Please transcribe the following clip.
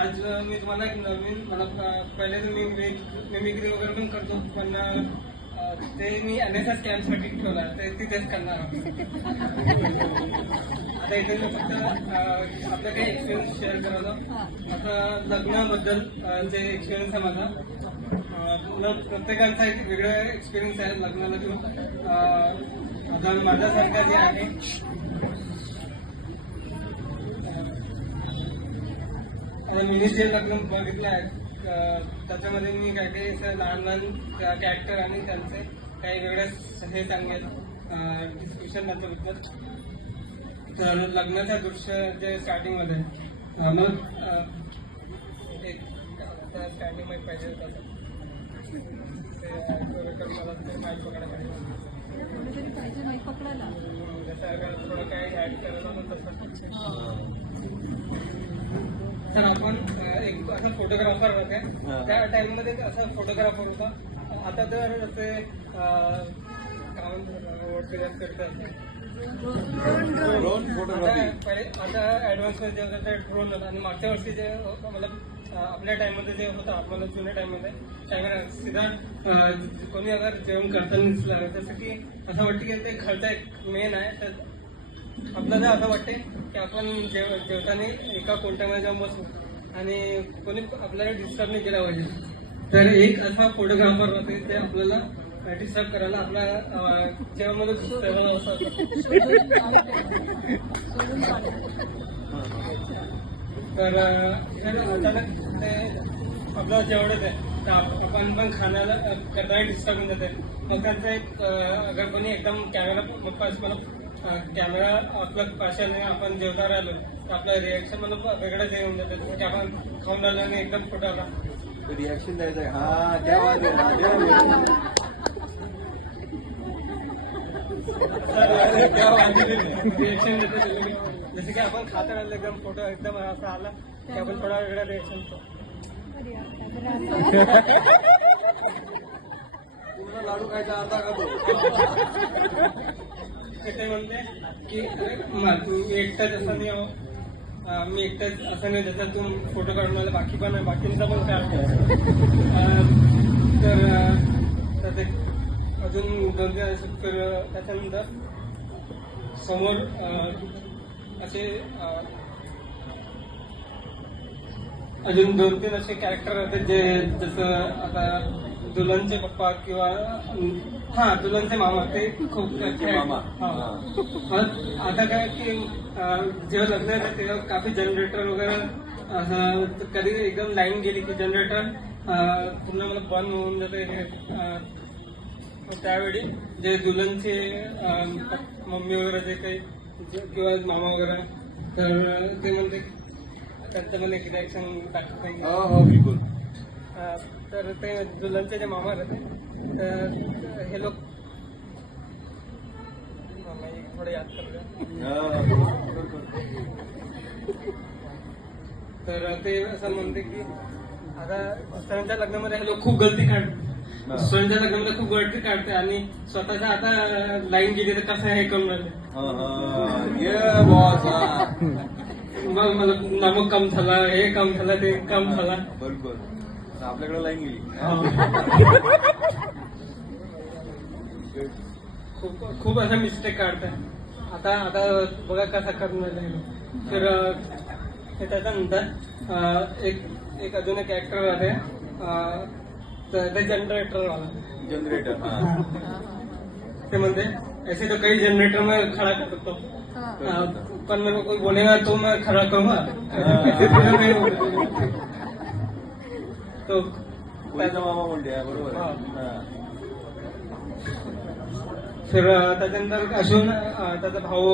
आज मी तुम्हाला एक नवीन मला पहिले तर मी मिमिक्री वगैरे पण करतो पण ते मी NSS कॅम्पसाठी ठेवला ते तिथेच करणार आता इथे मी फक्त आपलं काही एक्सपिरियन्स शेअर करायला आता लग्नाबद्दल जे एक्सपिरियन्स आहे माझा प्रत्येकाचा एक वेगळा एक्सपिरियन्स आहे लग्नाला घेऊन आता माझ्यासारखा जे आहे मी जे लग्न बघितलं आहे त्याच्यामध्ये मी काही काही लहान लहान कॅरेक्टर आणि त्यांचे काही वेगळे हे सांगेल डिस्क्रिप्शन त्याच्याबद्दल तर लग्नाचं दृश्य जे स्टार्टिंगमध्ये मग एक स्टार्टिंग मध्ये पाहिजे मला ते माईक पकडायला जसं थोडं काही ऍड करायला पण तसं तर आपण एक असा फोटोग्राफर होते त्या टाइममध्ये असा फोटोग्राफर होता आता तर असे काय म्हणतात पहिले आता ऍडव्हान्समध्ये जे होतं ते ड्रोन होतं आणि मागच्या वर्षी जे मतलब आपल्या टाइममध्ये जे होतं आपल्याला जुन्या टाइममध्ये कॅमेरा सीधा कोणी अगर जेवण करताना दिसलं जसं की असं वाटतं की ते खर्च एक मेन आहे तर आपल्याला असं वाटते की आपण जेवताना एका कोणत्यामध्ये जाऊन बसू आणि कोणी आपल्याला डिस्टर्ब नाही केला पाहिजे तर एक असा फोटोग्राफर होते ते आपल्याला डिस्टर्ब करायला आपल्या जेवणामध्ये असं तर अचानक ते आपलं जेवढंच आहे तर आपण पण खाण्याला करताना डिस्टर्ब होऊन जाते मग त्यांचं एक अगर कोणी एकदम कॅमेरा आपल्या पाशाने आपण जेवता राहिलो तर आपलं रिॲक्शन मला वेगळंच येऊन जातं की आपण खाऊन राहिलो आणि एकदम फोटो आला रिॲक्शन द्यायचं रिॲक्शन देतो जसं की आपण खात राहिलो एकदम फोटो एकदम असा आला की आपण थोडा वेगळा रिॲक्शन पूर्ण लाडू खायचा अर्धा खातो ते म्हणते की मी एकटाच असं नाही मी एकटाच असं नाही त्याच्यात तू फोटो काढून मला बाकी पण आहे बाकींचा पण काढतो तर ते अजून 2-3 त्याच्यानंतर समोर असे अजून 2-3 असे कॅरेक्टर होते जे जसं आता दुल्हनचे पप्पा किंवा दुल्हनचे मामा ते खूप आता काय की जेव्हा लग्न येतं तेव्हा काफी जनरेटर वगैरे असं कधी एकदम लाईन गेली की जनरेटर पूर्ण मला बंद होऊन जाते त्यावेळी जे दुल्हनचे मम्मी वगैरे जे काही किंवा मामा वगैरे तर ते म्हणते त्यांचं पण एक रिॲक्शन टाकत बिलकुल तर ते दुल्हनचे जे मामा होते तर हे लोक थोडं याद करतो तर ते असं म्हणते की आता दुसऱ्यांच्या लग्नामध्ये हे लोक खूप गलती काढतात दुसऱ्यांच्या लग्नामध्ये खूप गलती काढते आणि स्वतःच्या आता लाईन गेली तर कसं हे करून राहिले मग मला नमक कम झाला हे काम झाला ते काम झाला बरोबर आपल्याकडे लाईन गेली खूप असा मिस्टेक काढताय आता आता बघा कसा करून तर त्याच्यानंतर एक अजून एक ऍक्टर आहे ते जनरेटर ते म्हणते ऐसे तो कई जनरेटर में खड़ा कर सकता हूँ पर मेरे को कोई बोलेगा तो मैं खड़ा करूंगा तो मामा बोलते बरोबर फिर त्याच्यानंतर अजून त्याचा भाऊ